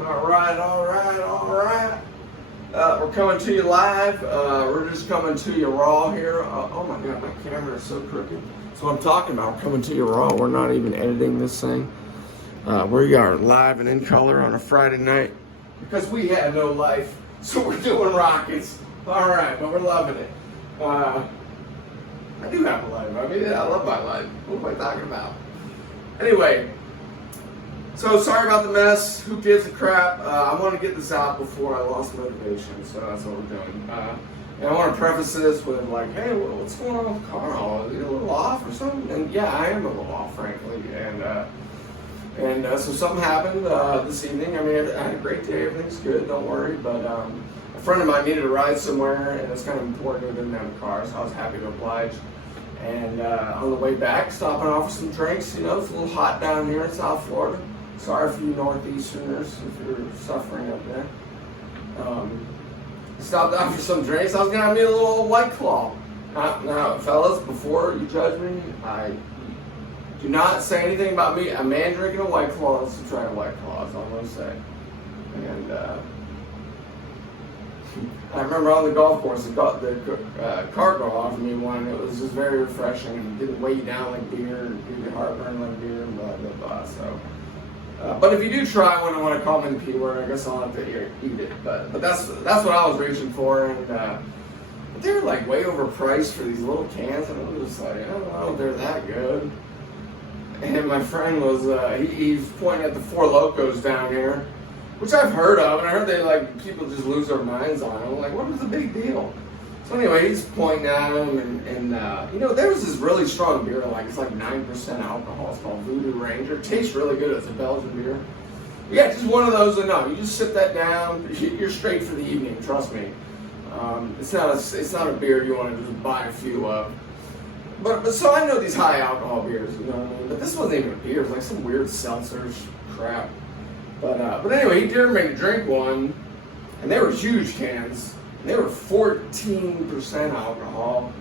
All right. We're coming to you live. We're just coming to you raw here. Oh my God, my camera is so crooked. That's what I'm talking about. We're coming to you raw. We're not even editing this thing. We are live and in color on a Friday night because we have no life, so we're doing rockets. All right, but we're loving it. I do have a life. I mean, I love my life. What am I talking about? Anyway. So sorry about the mess. Who gives a crap? I want to get this out before I lost motivation, so that's what we're doing. And I want to preface this with like, hey, what's going on with Karl? Are you a little off or something? And yeah, I am a little off, frankly. And so something happened this evening. I mean, I had a great day. Everything's good. Don't worry. But a friend of mine needed a ride somewhere, and it's kind of important. He didn't have a car, so I was happy to oblige. And on the way back, stopping off for some drinks. You know, it's a little hot down here in South Florida. Sorry for you Northeasterners if you're suffering up there. Stopped out for some drinks. I was going to have me a little White Claw. Now, fellas, before you judge me, I do not say anything about me. A man drinking a White Claw is to try a White Claw, that's all I'm going to say. And I remember on the golf course, the cart girl offered me one. It was just very refreshing. It didn't weigh you down like beer, give you heartburn like beer, and blah, blah, blah. So. But if you do try one and want to call me the P word, I guess I'll have to eat it. But that's what I was reaching for, and they're like way overpriced for these little cans, and I'm just like, I don't know if they're that good. And my friend was he's pointing at the Four Locos down here, which I've heard of, and I heard they like people just lose their minds on them. I'm like, what is the big deal? So anyway, he's pointing at them, and you know, there's this really strong beer, like it's like 9% alcohol. It's called Voodoo Ranger. It tastes really good. It's a Belgian beer. Yeah, just one of those. No, you just sit that down. You're straight for the evening. Trust me. It's not a beer you want to just buy a few of. But so I know these high alcohol beers, you know what I mean? But this wasn't even a beer. It was like some weird seltzers crap. But anyway, he dared me to drink one, and they were huge cans. They were 14% alcohol,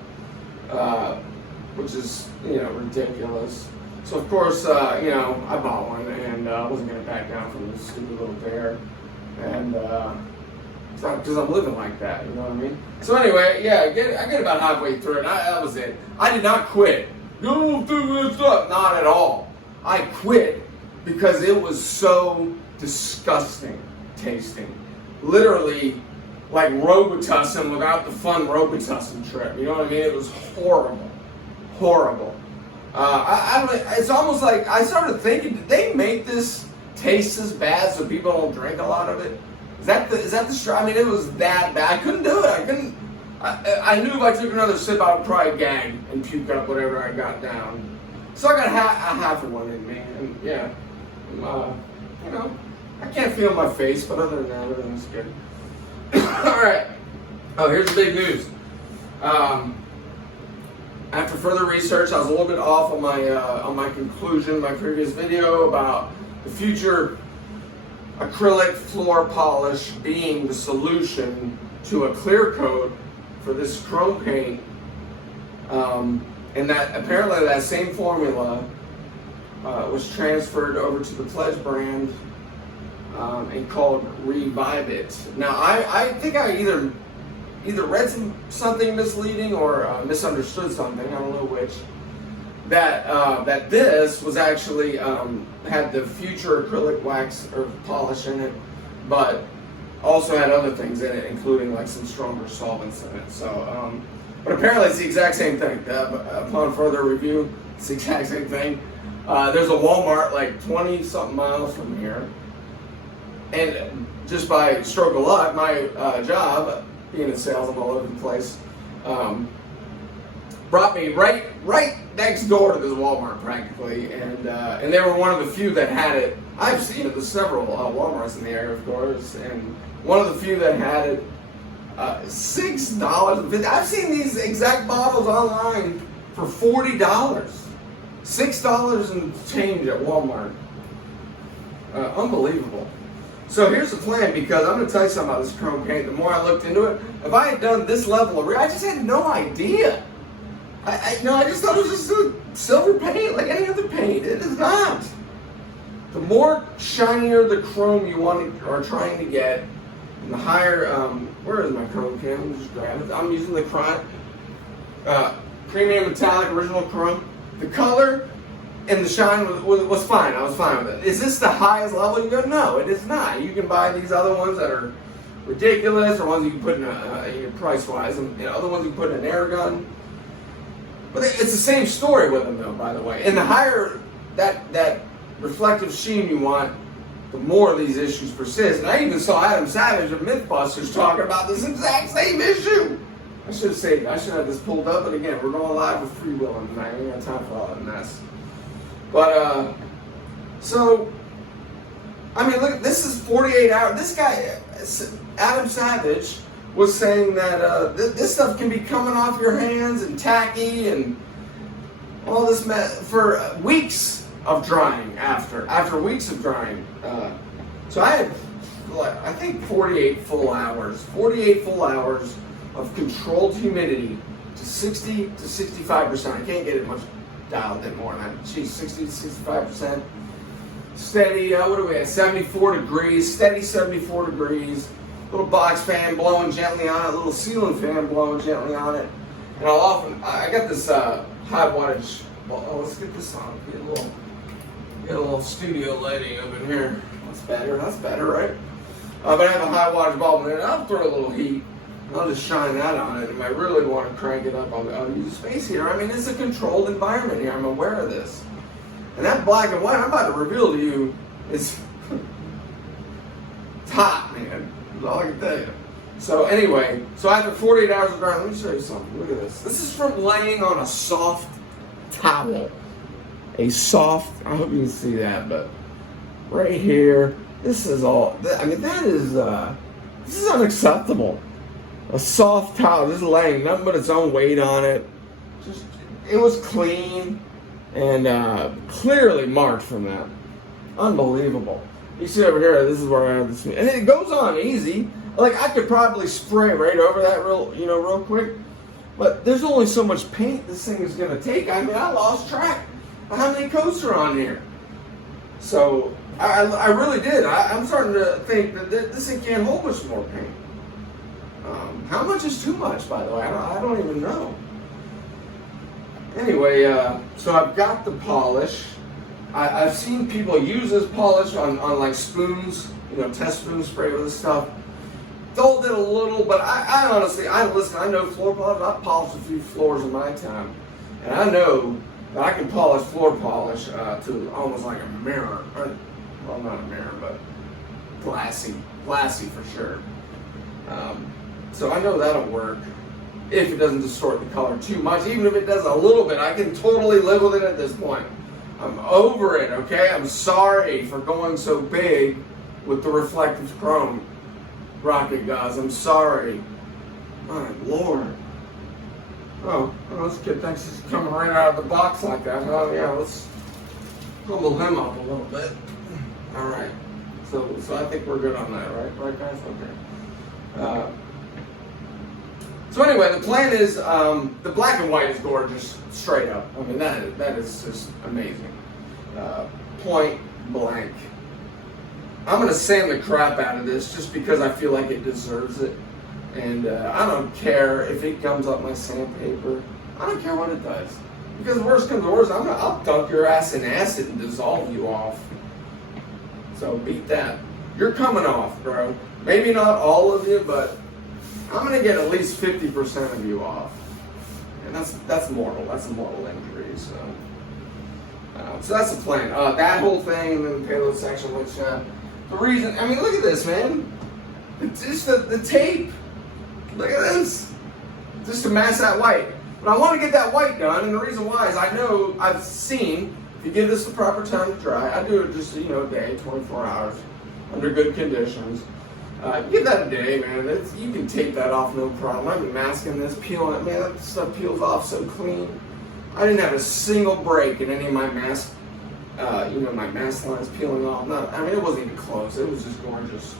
which is, you know, ridiculous. So of course, you know, I bought one, and I wasn't going to back down from this stupid little bear, and because I'm living like that, you know what I mean? So anyway, yeah, I get about halfway through, and that was it. I did not quit. Don't do this up. Not at all. I quit because it was so disgusting tasting. Literally. Like Robitussin without the fun Robitussin trip. You know what I mean? It was horrible. It's almost like I started thinking, did they make this taste as bad so people don't drink a lot of it? Is that the straw? I mean, it was that bad. I couldn't do it. I knew if I took another sip, I would probably gag and puke up whatever I got down. So I got a half of one in me, and yeah, you know, I can't feel my face, but other than that, everything's good. All right. Oh, here's the big news. After further research, I was a little bit off on my conclusion in my previous video about the future acrylic floor polish being the solution to a clear coat for this chrome paint, and that apparently that same formula was transferred over to the Pledge brand. And called Revive It. Now, I think I either read something misleading or misunderstood something. I don't know which. That this was actually had the future acrylic wax or polish in it, but also had other things in it, including like some stronger solvents in it. So, but apparently it's the exact same thing. Upon further review, it's the exact same thing. There's a Walmart like 20-something miles from here. And just by stroke of luck, my job, being in sales, I'm all over the place, brought me right next door to this Walmart practically, and they were one of the few that had it. I've seen it. There's several Walmarts in the area, of course, and one of the few that had it, $6. I've seen these exact bottles online for $40, $6 and change at Walmart. Unbelievable. So here's the plan, because I'm going to tell you something about this chrome paint. The more I looked into it, if I had done this level of I just had no idea. I just thought it was just a silver paint like any other paint. It is not. the more shinier the chrome you are trying to get, and the higher, where is my chrome cam? Let me just grab it. I'm using the premium metallic original chrome. The color and the shine was fine. I was fine with it. Is this the highest level you go? No, it is not. You can buy these other ones that are ridiculous, or ones you can put in price-wise, and other ones you can put in an air gun. But it's the same story with them, though, by the way. And the higher that reflective sheen you want, the more these issues persist. And I even saw Adam Savage of Mythbusters talking about this exact same issue. I should have saved it. I should have this pulled up, but again, we're going live with free will tonight. We ain't got time for all that mess. But, so, I mean, look, this is 48 hours. This guy, Adam Savage, was saying that this stuff can be coming off your hands and tacky and all this mess for weeks of drying after weeks of drying. So I had, I think 48 full hours of controlled humidity to 60 to 65%. I can't get it much dialed in more than that. Geez, 60 to 65%. Steady, what are we at? 74 degrees, steady 74 degrees. Little box fan blowing gently on it, little ceiling fan blowing gently on it. And I got this high wattage, well, let's get this on. Get a little studio lighting up in here. That's better, right? But I have a high wattage bulb in there, and I'll throw a little heat. I'll just shine that on it. If I really want to crank it up, I'll use space heater. I mean, it's a controlled environment here. I'm aware of this. And that black and white, I'm about to reveal to you, it's hot, man. That's all I can tell you. So anyway, so after 48 hours of drying, let me show you something. Look at this. This is from laying on a soft towel. A soft, I hope you can see that, but right here, this is all, I mean, this is unacceptable. A soft towel, just laying, nothing but its own weight on it. It was clean and clearly marked from that. Unbelievable. You see over here, this is where I have this, and it goes on easy. Like, I could probably spray right over that real quick, but there's only so much paint this thing is going to take. I mean, I lost track of how many coats are on here. So, I really did. I'm starting to think that this thing can't hold much more paint. How much is too much, by the way? I don't even know. Anyway, so I've got the polish. I've seen people use this polish on like spoons, test spoon spray with this stuff. Dulled it a little, but I honestly, I know floor polish. I've polished a few floors in my time, and I know that I can polish floor polish to almost like a mirror. Well, not a mirror, but glassy for sure. So I know that'll work if it doesn't distort the color too much. Even if it does a little bit, I can totally live with it at this point. I'm over it, okay? I'm sorry for going so big with the reflective chrome rocket guys. I'm sorry. My Lord. Oh, this kid thinks he's coming right out of the box like that. Oh yeah, let's humble him up a little bit. All right. So I think we're good on that, right? Right, guys? Okay. So anyway, the plan is the black and white is gorgeous, straight up. I mean, that is just amazing. Point blank. I'm going to sand the crap out of this just because I feel like it deserves it. And I don't care if it comes up my sandpaper. I don't care what it does. Because worst comes to worst, I'll dunk your ass in acid and dissolve you off. So beat that. You're coming off, bro. Maybe not all of you, but I'm going to get at least 50% of you off. And that's mortal. That's a mortal injury. So that's the plan. That whole thing, and then the payload section, which the reason, I mean, look at this, man. It's just the tape. Look at this. Just to mask that white. But I want to get that white done, and the reason why is I've seen, if you give this the proper time to dry, I do it just, a day, 24 hours, under good conditions. Give that a day, man. You can take that off, no problem. I've been masking this, peeling it. Man, that stuff peels off so clean. I didn't have a single break in any of my mask, my mask lines peeling off. It wasn't even close. It was just gorgeous,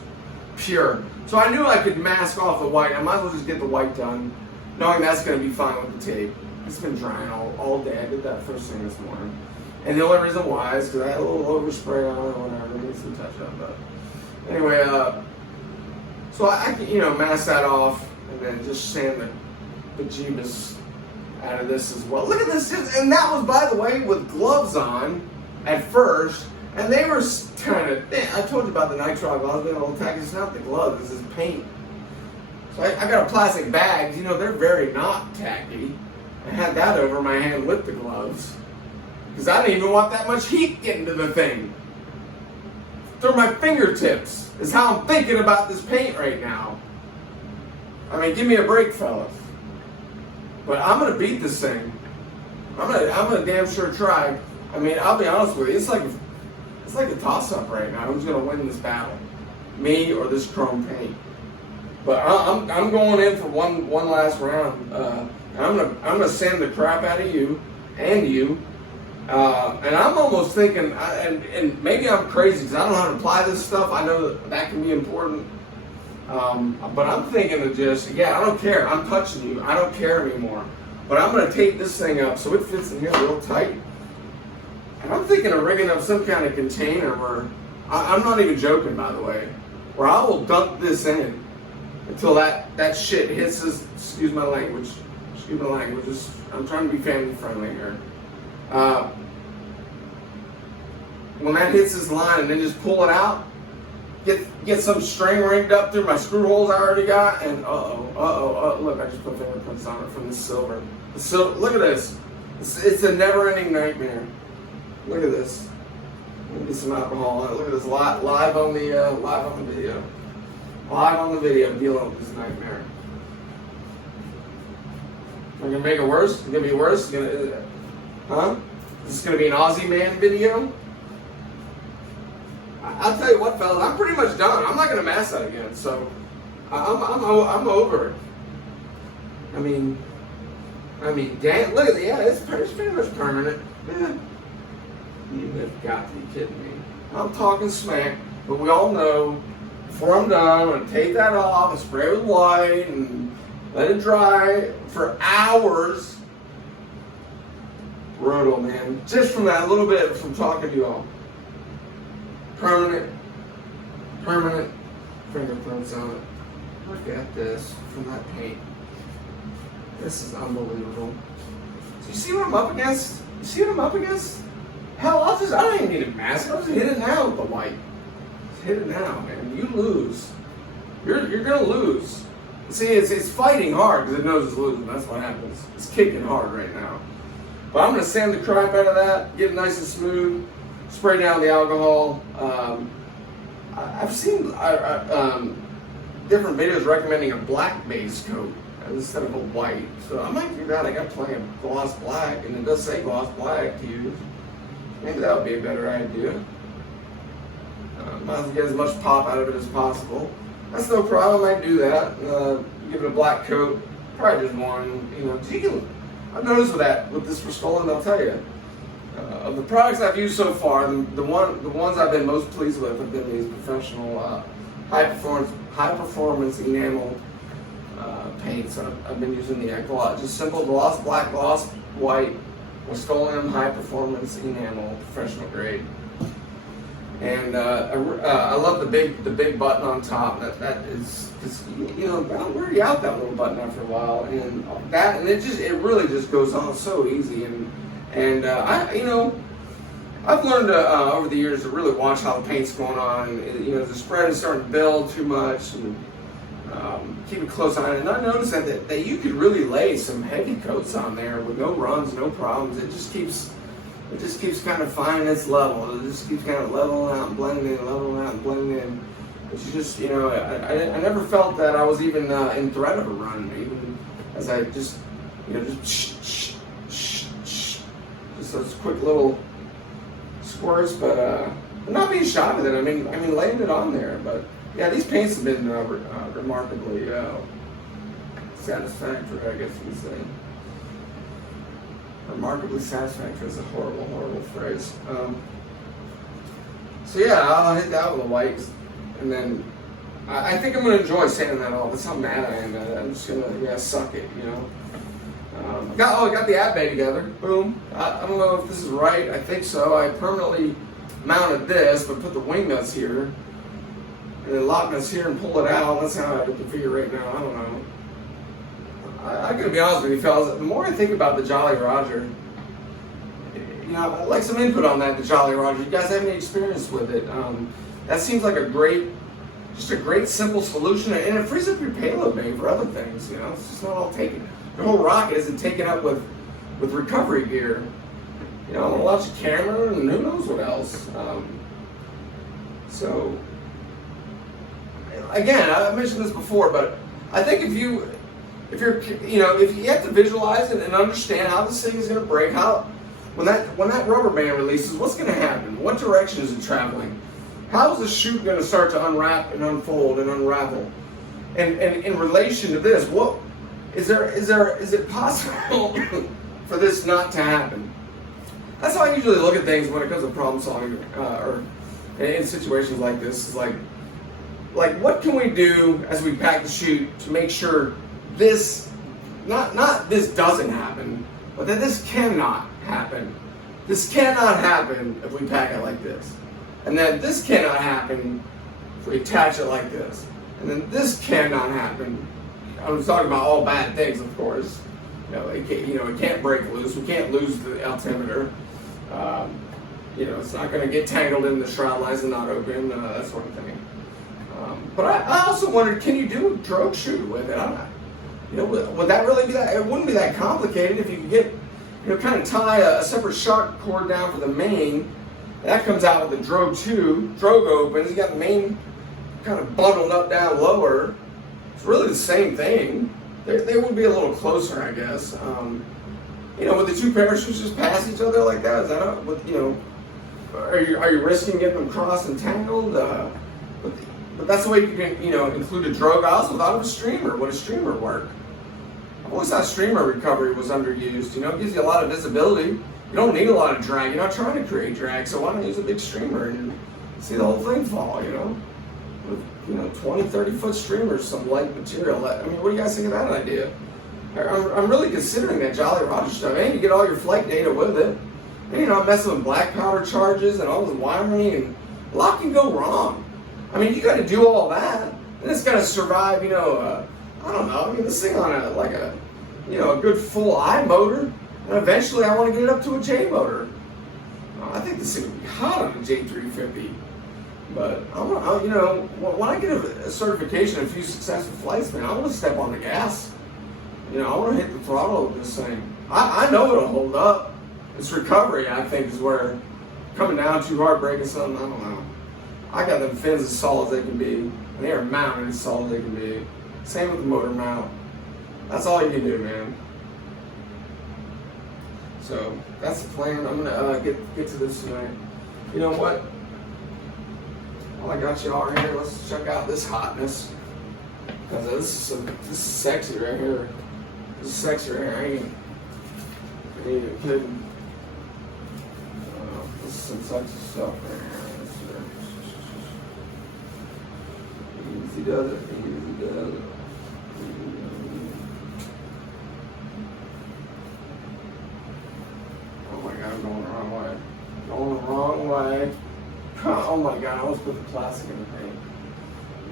pure. So I knew I could mask off the white. I might as well just get the white done, knowing that's going to be fine with the tape. It's been drying all day. I did that first thing this morning. And the only reason why is because I had a little overspray on it or whatever, it needs some touch up. But anyway, so I can, mask that off and then just sand the bejeebus out of this as well. Look at this, and that was, by the way, with gloves on at first, and they were kind of, I told you about the nitrile gloves being all tacky. It's not the gloves, it's this paint. So I got a plastic bag, they're very not tacky. I had that over my hand with the gloves, because I didn't even want that much heat getting to the thing. Through my fingertips is how I'm thinking about this paint right now. I mean, give me a break, fellas. But I'm gonna beat this thing. I'm gonna damn sure try. I mean, I'll be honest with you, it's like a toss-up right now. Who's gonna win this battle? Me or this chrome paint? But I'm going in for one last round. I'm gonna sand the crap out of you and you. And I'm almost thinking, and maybe I'm crazy because I don't know how to apply this stuff. I know that can be important. But I'm thinking of just, I don't care. I'm touching you. I don't care anymore. But I'm going to tape this thing up so it fits in here real tight. And I'm thinking of rigging up some kind of container where, I'm not even joking, by the way, where I will dunk this in until that shit hits this, excuse my language, I'm trying to be family friendly here. When that hits this line and then just pull it out, get some string rigged up through my screw holes I already got, and look, I just put fingerprints on it from the silver. Look at this. It's a never-ending nightmare. Look at this. Let me get some alcohol on it. Look at this live on the video. Live on the video, dealing with this nightmare. We're gonna make it worse. It's gonna be worse. Is this gonna be an Aussie man video? I'll tell you what, fellas. I'm pretty much done. I'm not gonna mask that again. So I'm over it. I mean, damn. Look at it. Yeah, it's pretty much permanent. Yeah. You have got to be kidding me. I'm talking smack, but we all know before I'm done, I'm gonna take that off and spray it with white and let it dry for hours. Brutal, man. Just from that little bit from talking to you all. Permanent fingerprints on it. Look at this from that paint. This is unbelievable. So you see what I'm up against? Hell, I don't even need a mask. I'll just hit it now with the white. Just hit it now, man. You lose. You're gonna lose. See, it's fighting hard because it knows it's losing. That's what happens. It's kicking hard right now. But I'm gonna sand the crap out of that, get it nice and smooth, spray down the alcohol. I've seen different videos recommending a black base coat instead of a white. So I might do that. I got plenty of gloss black, and it does say gloss black to use. Maybe that would be a better idea. Might as well get as much pop out of it as possible. That's no problem. I might do that. Give it a black coat. Probably just one. I've noticed with this Rust-Oleum, I'll tell you. Of the products I've used so far, the ones I've been most pleased with have been these professional high performance enamel paints. I've been using the just simple gloss black, gloss white, Rust-Oleum high performance enamel, professional grade. And I love the big button on top. That is, because I'm already out that little button after a while, and it really just goes on so easy. And I've learned over the years to really watch how the paint's going on. And, the spread is starting to build too much, and keep a close eye. And I noticed that you could really lay some heavy coats on there with no runs, no problems. It just keeps kind of finding its level. It just keeps kind of leveling out and blending in, But you just, I never felt that I was even in threat of a run, even as I just those quick little squirts, but I'm not being shy with it. I mean, laying it on there. But yeah, these paints have been remarkably satisfactory, I guess you could say. Remarkably satisfactory is a horrible, horrible phrase. So yeah, I'll hit that with a white, and then I think I'm gonna enjoy sanding that off. That's how mad I am at it. I'm just gonna suck it, I got the app bay together. Boom. I don't know if this is right. I think so. I permanently mounted this, but put the wing nuts here, and then lock nuts here and pull it out. That's how I configure right now. I don't know. I gotta be honest with you, fellas. The more I think about the Jolly Roger, you know, I'd like some input on that. The Jolly Roger. You guys have any experience with it? That seems like just a great simple solution, and it frees up your payload bay for other things. You know, it's just not all taken. The whole rocket isn't taken up with recovery gear. You know, it allows you camera and who knows what else. So, again, I mentioned this before, but I think if you have to visualize it and understand how this thing is going to break, when that rubber band releases, what's going to happen? What direction is it traveling? How is the chute going to start to unwrap and unfold and unravel? And in relation to this, is it possible for this not to happen? That's how I usually look at things when it comes to problem solving, or in situations like this. Is like what can we do as we pack the chute to make sure this, not this doesn't happen, but that this cannot happen. This cannot happen if we pack it like this. And then this cannot happen if we attach it like this. And then this cannot happen. I was talking about all bad things, of course. It can't break loose. We can't lose the altimeter. It's not going to get tangled in the shroud lines and not open, that sort of thing. But I also wondered, can you do a drogue chute with it? Would that really be that? It wouldn't be that complicated if you could get, kind of tie a separate shock cord down for the main. That comes out with the drogue 2. Drogue opens. You got the main kind of bundled up down lower. It's really the same thing. They would be a little closer, I guess. Would the two parachutes just pass each other like that? Is that are you risking getting them crossed and tangled? But that's the way you can, include a drogue. I also thought of a streamer. Would a streamer work? I've always thought streamer recovery was underused. It gives you a lot of visibility. You don't need a lot of drag. You're not trying to create drag, so why not use a big streamer and see the whole thing fall, With, 20, 30-foot streamers, some light material. What do you guys think of that idea? I'm really considering that Jolly Roger stuff. And you get all your flight data with it. And you're not messing with black powder charges and all this wiring, and a lot can go wrong. You got to do all that, and it's got to survive, I don't know. This thing on a good full I motor, and eventually I want to get it up to a J motor. I think this thing would be hot on a J350. But when I get a certification, a few successful flights, man, I want to step on the gas. I want to hit the throttle with this thing. I know it'll hold up. Its recovery, I think, is where coming down too hard, breaking something, I don't know. I got them fins as solid as they can be, and they are mounted as solid as they can be. Same with the motor mount. That's all you can do, man. So that's the plan. I'm gonna get to this tonight. You know what? While I got you all here, let's check out this hotness. Because this is sexy right here. This is sexy right here. I ain't even kidding. This is some sexy stuff right here. Easy does it. Easy does it. Oh my God, I'm going the wrong way. Going the wrong way. Oh my God, I almost put the plastic in the paint.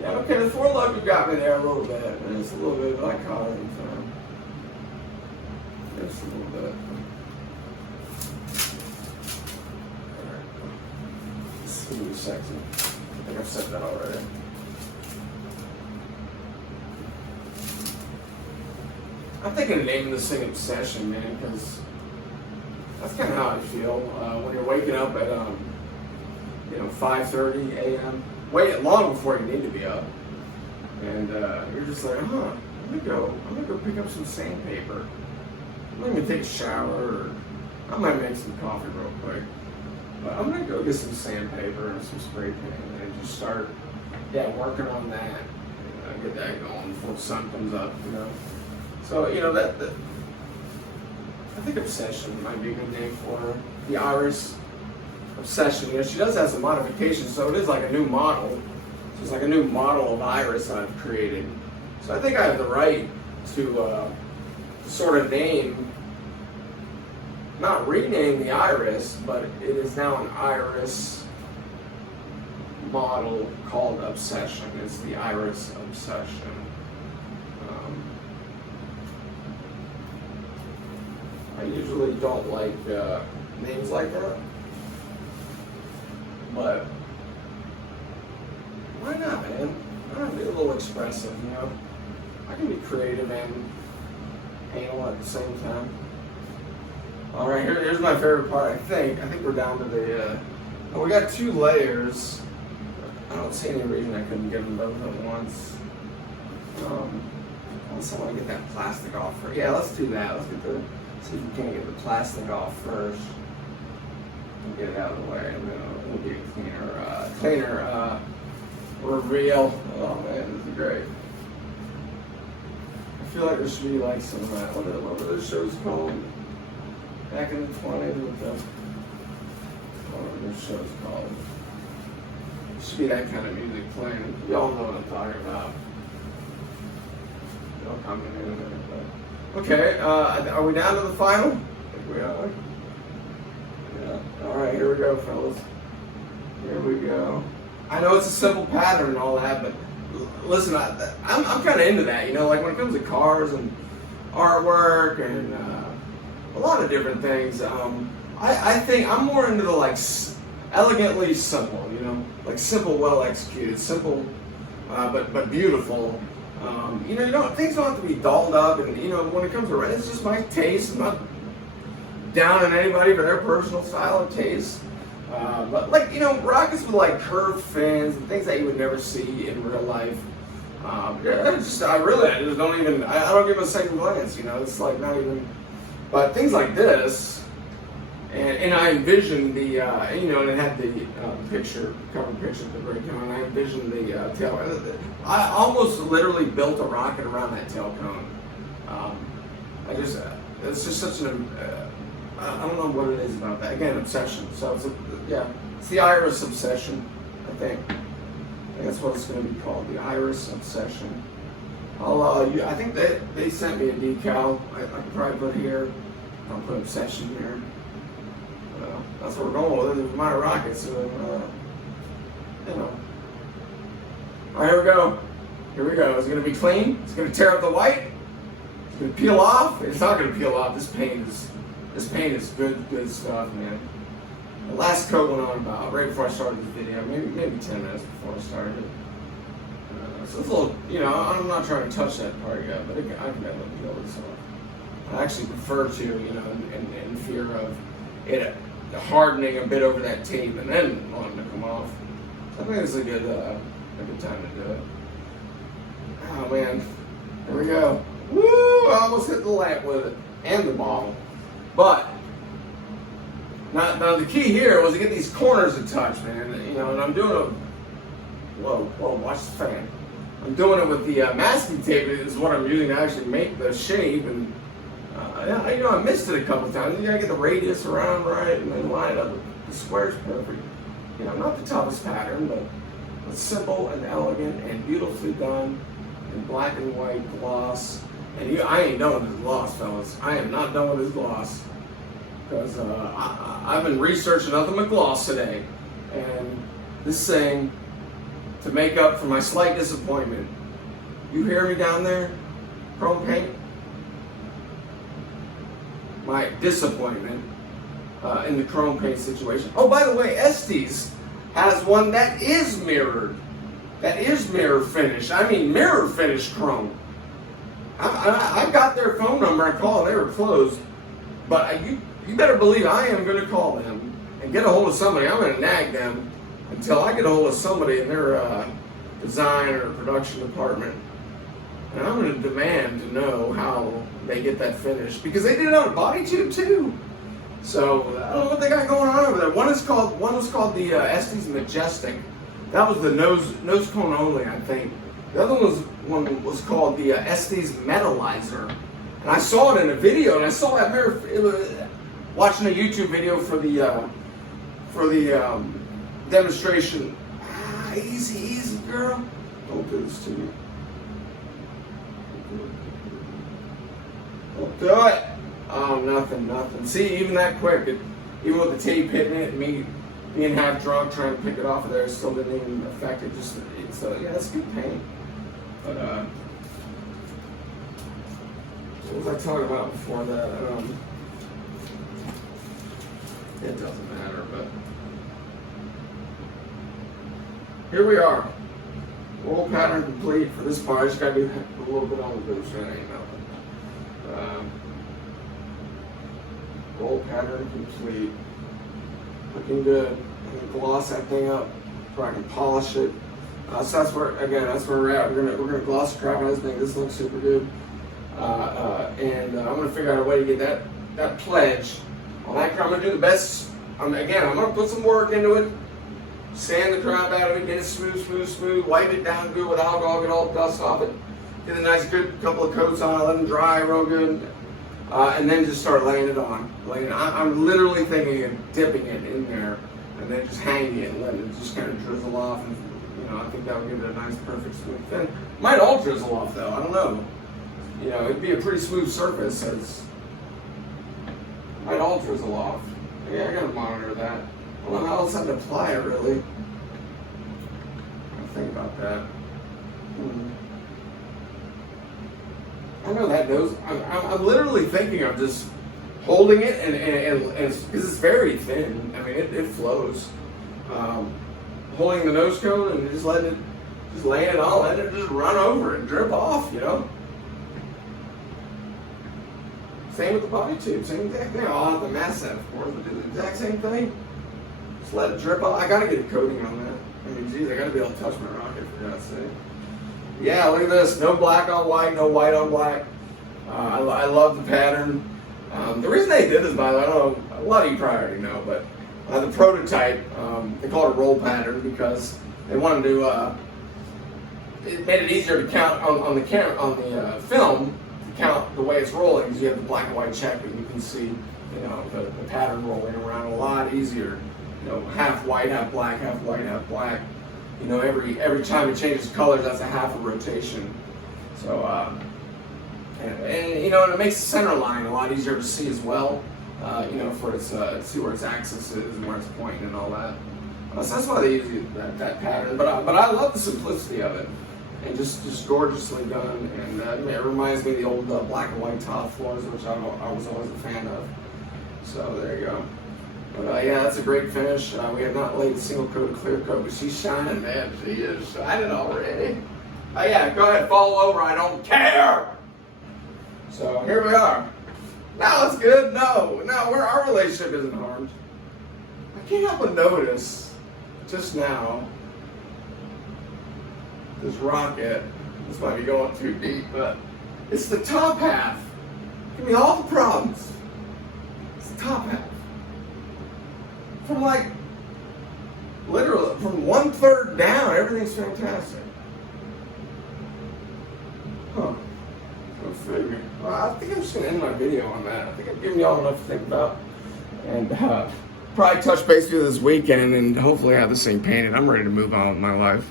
Yeah, okay, the four lug got me there a little bit. Just a little bit, but I caught it in time. Just a little bit. Alright. This is going to be sexy. I think I've said that already. I'm thinking of naming this thing Obsession, man, because that's kind of how I feel when you're waking up at 5:30 a.m. Wait long before you need to be up, and you're just like, I'm gonna go pick up some sandpaper. I'm gonna take a shower, or I might make some coffee real quick. But I'm gonna go get some sandpaper and some spray paint and just start, working on that. Get that going before the sun comes up, So that I think Obsession might be a good name for her. The Iris Obsession. She does have some modifications, so it is like a new model. So it's like a new model of Iris I've created. So I think I have the right to sort of name, not rename the Iris, but it is now an Iris model called Obsession. It's the Iris Obsession. I usually don't like names like that, but why not, man? Why not be a little expressive, you know? I can be creative and anal at the same time. All right, here's my favorite part. I think we're down to the. Oh, we got 2 layers. I don't see any reason I couldn't get them both at once. Unless I want to get that plastic off first. Yeah, let's do that. Let's get the. See if we can get the plastic off first. And get it out of the way, and then we'll get a cleaner reveal. Oh man, this is great. I feel like there should be like some what were those shows called back in the 20s with the what were those shows called? There should be that kind of music playing. Y'all know what I'm talking about. Don't comment in a minute, but. Okay, are we down to the final? I think we are. Yeah. All right, here we go, fellas. Here we go. I know it's a simple pattern and all that, but listen, I'm kind of into that. You know, like when it comes to cars and artwork and a lot of different things. I think I'm more into the like elegantly simple. You know, like simple, well executed, simple, but beautiful. You know, things don't have to be dolled up, and you know, when it comes to red, it's just my taste. I'm not down on anybody for their personal style of taste. But like, you know, rockets with like curved fins and things that you would never see in real life. I just don't even, I don't give a second glance, you know, it's like not even, but things like this, and I envisioned the, you know, and it had the cover picture of the breakdown, and I envisioned the tail. I almost literally built a rocket around that tail cone. It's just such an, I don't know what it is about that. Again, obsession. So it's the Iris Obsession, I think. That's what it's going to be called, the Iris Obsession. I think they sent me a decal. I could probably put here. I'll put Obsession here. That's what we're going with. It's my rocket, so you know. All right, here we go. Here we go. It's going to be clean. It's going to tear up the white. It's going to peel off. It's not going to peel off. This paint is good stuff, man. The last coat went on about right before I started the video, maybe 10 minutes before I started it. So it's a little, you know, I'm not trying to touch that part yet, but I can definitely peel this off. I actually prefer to, you know, in fear of it hardening a bit over that tape and then wanting to come off. So I think it's a good time to do it. Oh man, here we go. Woo! I almost hit the lamp with it and the bottle. But now the key here was to get these corners in touch, man. You know, and I'm doing whoa, watch the fan. I'm doing it with the masking tape. Is what I'm using to actually make the shape, and you know, I missed it a couple times. You gotta get the radius around right, and then line it up. The square's perfect. You know, not the toughest pattern, but it's simple and elegant and beautifully done in black and white gloss. And I ain't done with this gloss, fellas. I am not done with this gloss. Because I've been researching nothing but gloss today. And this thing, to make up for my slight disappointment, you hear me down there? Chrome paint? My disappointment in the chrome paint situation. Oh, by the way, Estes has one that is mirrored. That is mirror finish. I mean, mirror finish chrome. I got their phone number. I called. They were closed. But you better believe I am going to call them and get a hold of somebody. I'm going to nag them until I get a hold of somebody in their design or production department. And I'm going to demand to know how they get that finished. Because they did it on a body tube too. So I don't know what they got going on over there. One was called the Estes Majestic. That was the nose cone only, I think. The other one was called the Estes Metallizer. And I saw it in a video, and I saw that mirror. Watching a YouTube video for the demonstration. Easy, girl. Don't do this to me. Don't do it. Oh, nothing. See, even that quick, even with the tape hitting it, and me being half drunk trying to pick it off of there, it still didn't even affect it. So yeah, it's good paint. But what was I talking about before that? It doesn't matter, but here we are. Roll pattern complete for this part. I just gotta do a little bit on the boots, that ain't nothing. Roll pattern complete. Looking good. I'm gonna gloss that thing up so I can polish it. So that's where we're at. We're gonna gloss the crap out of this thing. This looks super good. And I'm gonna figure out a way to get that pledge on that crap. I'm gonna do the best. I'm gonna put some work into it. Sand the crap out of it, get it smooth, wipe it down good with alcohol, get all the dust off it, get a nice good couple of coats on it, let them dry real good, and then just start laying it on. I'm literally thinking of dipping it in there and then just hanging it and letting it just kind of drizzle off. And I think that would give it a nice, perfect smooth fin. Might all drizzle off though, I don't know. It'd be a pretty smooth surface. Might all drizzle off. Yeah, I gotta monitor that. I don't know how else I'd apply it, really. I think about that. I know that nose. I'm literally thinking of just holding it and because it's very thin. I mean, it flows. Holding the nose cone and just laying it on, letting it just run over and drip off. Same with the body tube. Same exact thing. I'll have to mask that, of course, but do the exact same thing. Just let it drip off. I gotta get a coating on that. I mean, geez, I gotta be able to touch my rocket, for God's sake. Yeah, look at this. No black on white, no white on black. I love the pattern. The reason they did this, by the way, I don't know, a lot of you probably already know, but the prototype, they call it a roll pattern because they wanted to, it made it easier to count on the film, to count the way it's rolling, because you have the black and white check and you can see, the pattern rolling around a lot easier. Half white, half black, half white, half black. Every time it changes colors, that's a half a rotation. So, and it makes the center line a lot easier to see as well. For its see where its axis is and where it's pointing and all that. So that's why they use that pattern. But I love the simplicity of it, and just gorgeously done. And it reminds me of the old black and white top floors, which I was always a fan of. So there you go. But yeah, that's a great finish. We have not laid a single coat of clear coat, but she's shining, man. She is shining already. Oh yeah, go ahead, fall over. I don't care. So here we are. Now it's good. No, our relationship isn't harmed. I can't help but notice just now this rocket. This might be going too deep, but it's the top half. Give me all the problems. It's the top half. From literally, from 1/3 down, everything's fantastic. Huh. Go figure. Well, I think I'm just going to end my video on that. I think I've given y'all enough to think about. And probably touch base with you this weekend and hopefully have this thing painted. I'm ready to move on with my life.